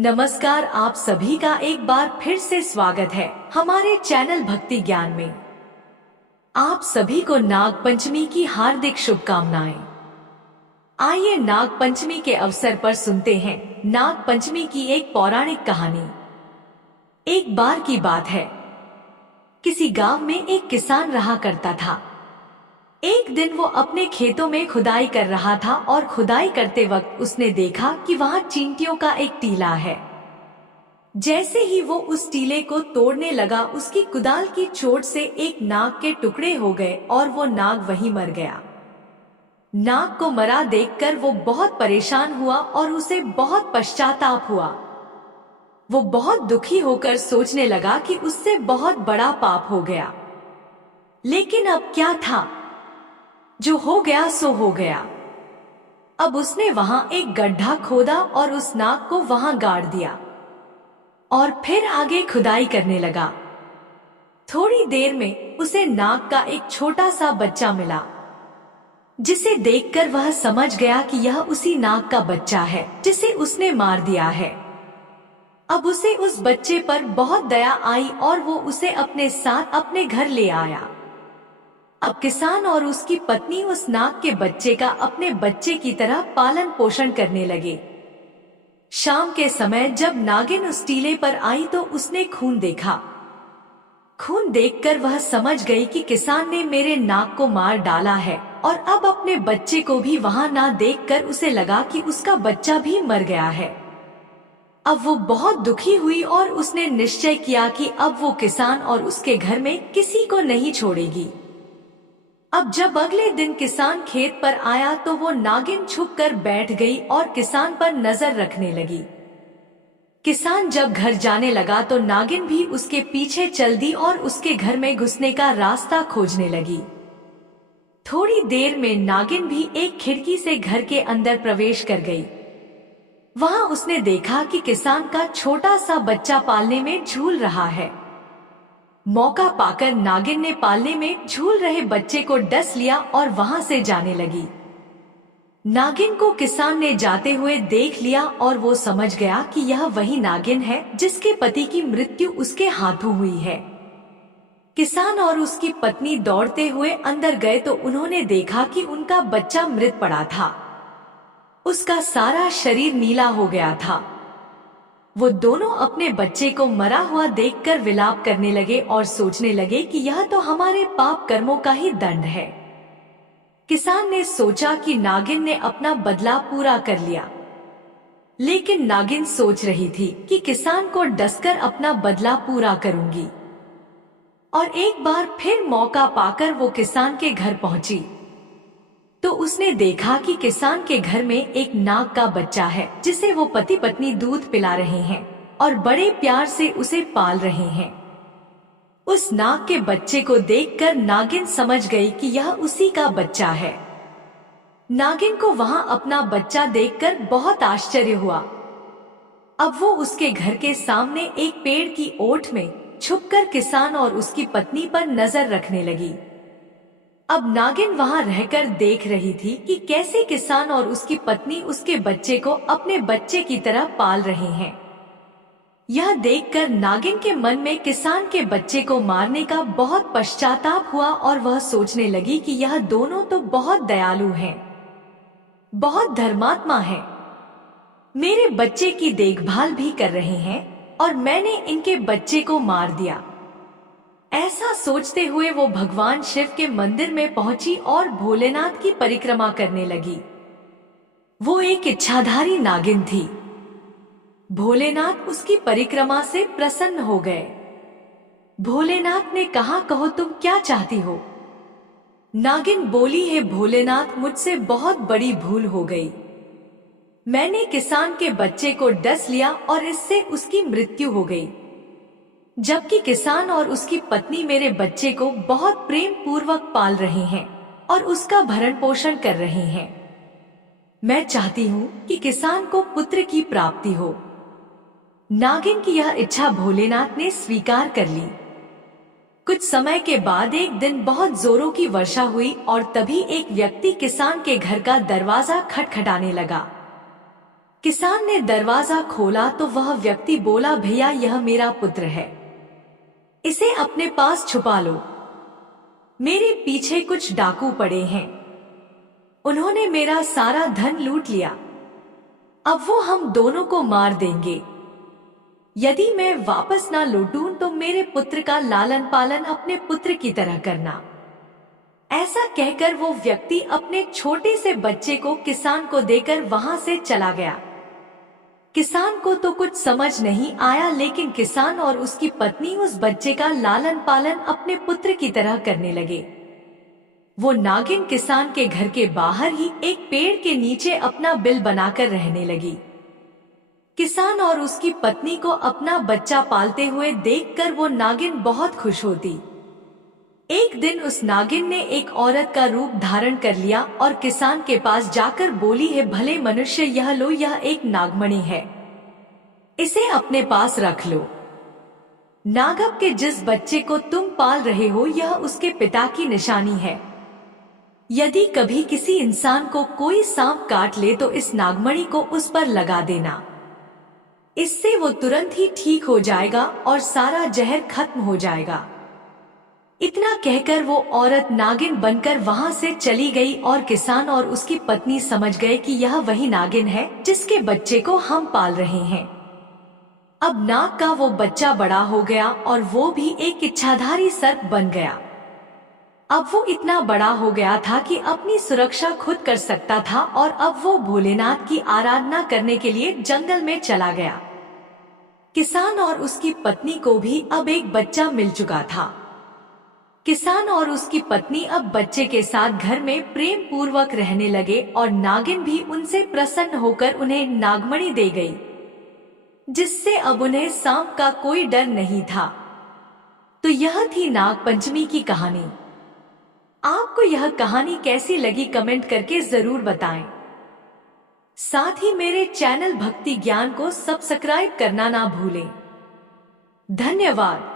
नमस्कार, आप सभी का एक बार फिर से स्वागत है हमारे चैनल भक्ति ज्ञान में। आप सभी को नाग पंचमी की हार्दिक शुभकामनाएं। आइए नाग पंचमी के अवसर पर सुनते हैं नाग पंचमी की एक पौराणिक कहानी। एक बार की बात है, किसी गांव में एक किसान रहा करता था। एक दिन वो अपने खेतों में खुदाई कर रहा था और खुदाई करते वक्त उसने देखा कि वहां चींटियों का एक टीला है। जैसे ही वो उस टीले को तोड़ने लगा, उसकी कुदाल की चोट से एक नाग के टुकड़े हो गए और वो नाग वहीं मर गया। नाग को मरा देखकर वो बहुत परेशान हुआ और उसे बहुत पश्चाताप हुआ। वो बहुत दुखी होकर सोचने लगा कि उससे बहुत बड़ा पाप हो गया। लेकिन अब क्या था, जो हो गया सो हो गया। अब उसने वहां एक गड्ढा खोदा और उस नाग को वहां गाड़ दिया और फिर आगे खुदाई करने लगा। थोड़ी देर में उसे नाग का एक छोटा सा बच्चा मिला, जिसे देखकर वह समझ गया कि यह उसी नाग का बच्चा है जिसे उसने मार दिया है। अब उसे उस बच्चे पर बहुत दया आई और वो उसे अपने साथ अपने घर ले आया। अब किसान और उसकी पत्नी उस नाग के बच्चे का अपने बच्चे की तरह पालन पोषण करने लगे। शाम के समय जब नागिन उस टीले पर आई तो उसने खून देखा। खून देखकर वह समझ गई कि किसान ने मेरे नाग को मार डाला है, और अब अपने बच्चे को भी वहां ना देखकर उसे लगा कि उसका बच्चा भी मर गया है। अब वो बहुत दुखी हुई और उसने निश्चय किया कि अब वो किसान और उसके घर में किसी को नहीं छोड़ेगी। अब जब अगले दिन किसान खेत पर आया तो वो नागिन छुप कर बैठ गई और किसान पर नजर रखने लगी। किसान जब घर जाने लगा तो नागिन भी उसके पीछे चल दी और उसके घर में घुसने का रास्ता खोजने लगी। थोड़ी देर में नागिन भी एक खिड़की से घर के अंदर प्रवेश कर गई। वहां उसने देखा कि किसान का छोटा सा बच्चा पालने में झूल रहा है। मौका पाकर नागिन ने पालने में झूल रहे बच्चे को डस लिया और वहां से जाने लगी। नागिन को किसान ने जाते हुए देख लिया और वो समझ गया कि यह वही नागिन है जिसके पति की मृत्यु उसके हाथों हुई है। किसान और उसकी पत्नी दौड़ते हुए अंदर गए तो उन्होंने देखा कि उनका बच्चा मृत पड़ा था। उसका सारा शरीर नीला हो गया था। वो दोनों अपने बच्चे को मरा हुआ देखकर विलाप करने लगे और सोचने लगे कि यह तो हमारे पाप कर्मों का ही दंड है। किसान ने सोचा कि नागिन ने अपना बदला पूरा कर लिया, लेकिन नागिन सोच रही थी कि किसान को डसकर अपना बदला पूरा करूंगी। और एक बार फिर मौका पाकर वो किसान के घर पहुंची तो उसने देखा कि किसान के घर में एक नाग का बच्चा है जिसे वो पति पत्नी दूध पिला रहे हैं और बड़े प्यार से उसे पाल रहे हैं। उस नाग के बच्चे को देखकर नागिन समझ गई कि यह उसी का बच्चा है। नागिन को वहां अपना बच्चा देखकर बहुत आश्चर्य हुआ। अब वो उसके घर के सामने एक पेड़ की ओट में छुपकर किसान और उसकी पत्नी पर नजर रखने लगी। अब नागिन वहां रहकर देख रही थी कि कैसे किसान और उसकी पत्नी उसके बच्चे को अपने बच्चे की तरह पाल रहे हैं। यह देखकर नागिन के मन में किसान के बच्चे को मारने का बहुत पश्चाताप हुआ और वह सोचने लगी कि यह दोनों तो बहुत दयालु हैं, बहुत धर्मात्मा हैं। मेरे बच्चे की देखभाल भी कर रहे हैं और मैंने इनके बच्चे को मार दिया। ऐसा सोचते हुए वो भगवान शिव के मंदिर में पहुंची और भोलेनाथ की परिक्रमा करने लगी। वो एक इच्छाधारी नागिन थी। भोलेनाथ उसकी परिक्रमा से प्रसन्न हो गए। भोलेनाथ ने कहा, कहो तुम क्या चाहती हो। नागिन बोली, है भोलेनाथ, मुझसे बहुत बड़ी भूल हो गई। मैंने किसान के बच्चे को डस लिया और इससे उसकी मृत्यु हो गई, जबकि किसान और उसकी पत्नी मेरे बच्चे को बहुत प्रेम पूर्वक पाल रहे हैं और उसका भरण पोषण कर रहे हैं। मैं चाहती हूँ कि किसान को पुत्र की प्राप्ति हो। नागिन की यह इच्छा भोलेनाथ ने स्वीकार कर ली। कुछ समय के बाद एक दिन बहुत जोरों की वर्षा हुई और तभी एक व्यक्ति किसान के घर का दरवाजा खटखटाने लगा। किसान ने दरवाजा खोला तो वह व्यक्ति बोला, भैया यह मेरा पुत्र है, इसे अपने पास छुपा लो, मेरे पीछे कुछ डाकू पड़े हैं, उन्होंने मेरा सारा धन लूट लिया, अब वो हम दोनों को मार देंगे, यदि मैं वापस ना लौटूं तो मेरे पुत्र का लालन पालन अपने पुत्र की तरह करना। ऐसा कहकर वो व्यक्ति अपने छोटे से बच्चे को किसान को देकर वहां से चला गया। किसान को तो कुछ समझ नहीं आया, लेकिन किसान और उसकी पत्नी उस बच्चे का लालन पालन अपने पुत्र की तरह करने लगे। वो नागिन किसान के घर के बाहर ही एक पेड़ के नीचे अपना बिल बनाकर रहने लगी। किसान और उसकी पत्नी को अपना बच्चा पालते हुए देखकर वो नागिन बहुत खुश होती। एक दिन उस नागिन ने एक औरत का रूप धारण कर लिया और किसान के पास जाकर बोली, है भले मनुष्य, यह लो, यह एक नागमणि है, इसे अपने पास रख लो। नागप के जिस बच्चे को तुम पाल रहे हो यह उसके पिता की निशानी है। यदि कभी किसी इंसान को कोई सांप काट ले तो इस नागमणि को उस पर लगा देना, इससे वो तुरंत ही ठीक हो जाएगा और सारा जहर खत्म हो जाएगा। इतना कहकर वो औरत नागिन बनकर वहां से चली गई और किसान और उसकी पत्नी समझ गए कि यह वही नागिन है जिसके बच्चे को हम पाल रहे हैं। अब नाग का वो बच्चा बड़ा हो गया और वो भी एक इच्छाधारी सर्प बन गया। अब वो इतना बड़ा हो गया था कि अपनी सुरक्षा खुद कर सकता था और अब वो भोलेनाथ की आराधना करने के लिए जंगल में चला गया। किसान और उसकी पत्नी को भी अब एक बच्चा मिल चुका था। किसान और उसकी पत्नी अब बच्चे के साथ घर में प्रेम पूर्वक रहने लगे और नागिन भी उनसे प्रसन्न होकर उन्हें नागमणि दे गई, जिससे अब उन्हें सांप का कोई डर नहीं था। तो यह थी नाग पंचमी की कहानी। आपको यह कहानी कैसी लगी कमेंट करके जरूर बताएं। साथ ही मेरे चैनल भक्ति ज्ञान को सब्सक्राइब करना ना भूलें। धन्यवाद।